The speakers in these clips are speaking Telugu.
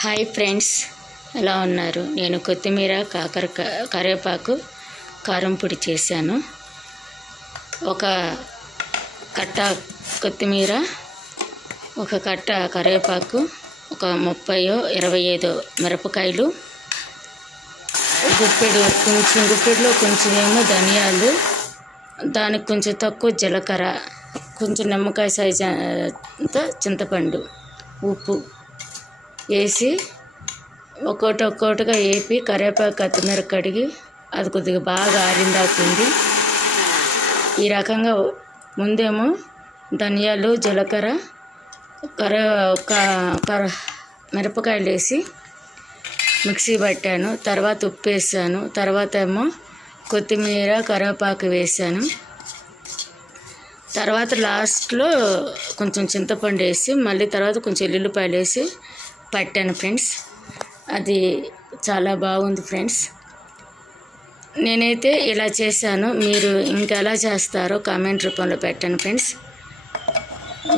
హాయ్ ఫ్రెండ్స్, ఎలా ఉన్నారు? నేను కొత్తిమీర కరివేపాకు కారం పొడి చేశాను. ఒక కట్ట కొత్తిమీర, ఒక కట్ట కరివేపాకు, ఒక 30-25 మిరపకాయలు, గుప్పెడులో కొంచెమేమో ధనియాలు, దానికి కొంచెం తక్కువ జీలకర్ర, కొంచెం నిమ్మకాయ సైజు అంత చింతపండు, ఉప్పు వేసి ఒక్కొక్కటిగా వేపి కరివేపాకు కొత్తిమీర కడిగి అది కొద్దిగా బాగా ఆరిందాకుంది. ఈ రకంగా ముందేమో ధనియాలు, జీలకర్ర, మిరపకాయలు వేసి మిక్సీ పట్టాను. తర్వాత ఉప్పు వేసాను. తర్వాత ఏమో కొత్తిమీర కరివేపాకు వేసాను. తర్వాత లాస్ట్లో కొంచెం చింతపండు వేసి మళ్ళీ తర్వాత కొంచెం ఎల్లుల్లిపాయలు వేసి పట్టాను ఫ్రెండ్స్. అది చాలా బాగుంది ఫ్రెండ్స్. నేనైతే ఇలా చేశాను. మీరు ఇంకెలా చేస్తారో కామెంట్ రూపంలో పెట్టండి ఫ్రెండ్స్.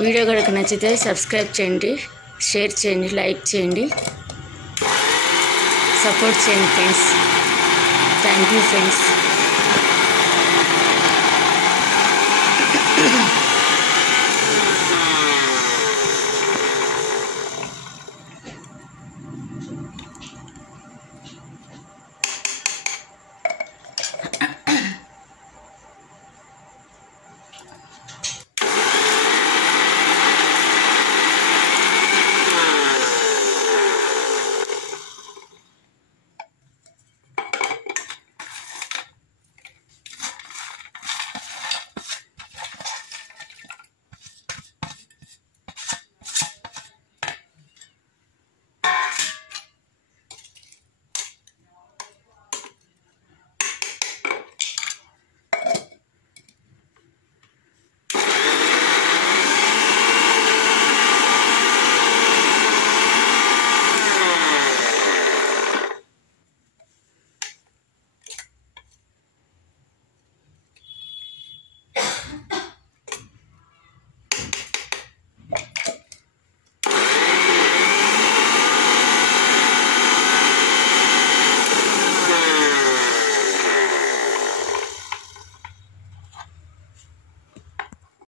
వీడియో కనుక నచ్చితే సబ్స్క్రైబ్ చేయండి, షేర్ చేయండి, లైక్ చేయండి, సపోర్ట్ చేయండి ఫ్రెండ్స్. Thank you friends.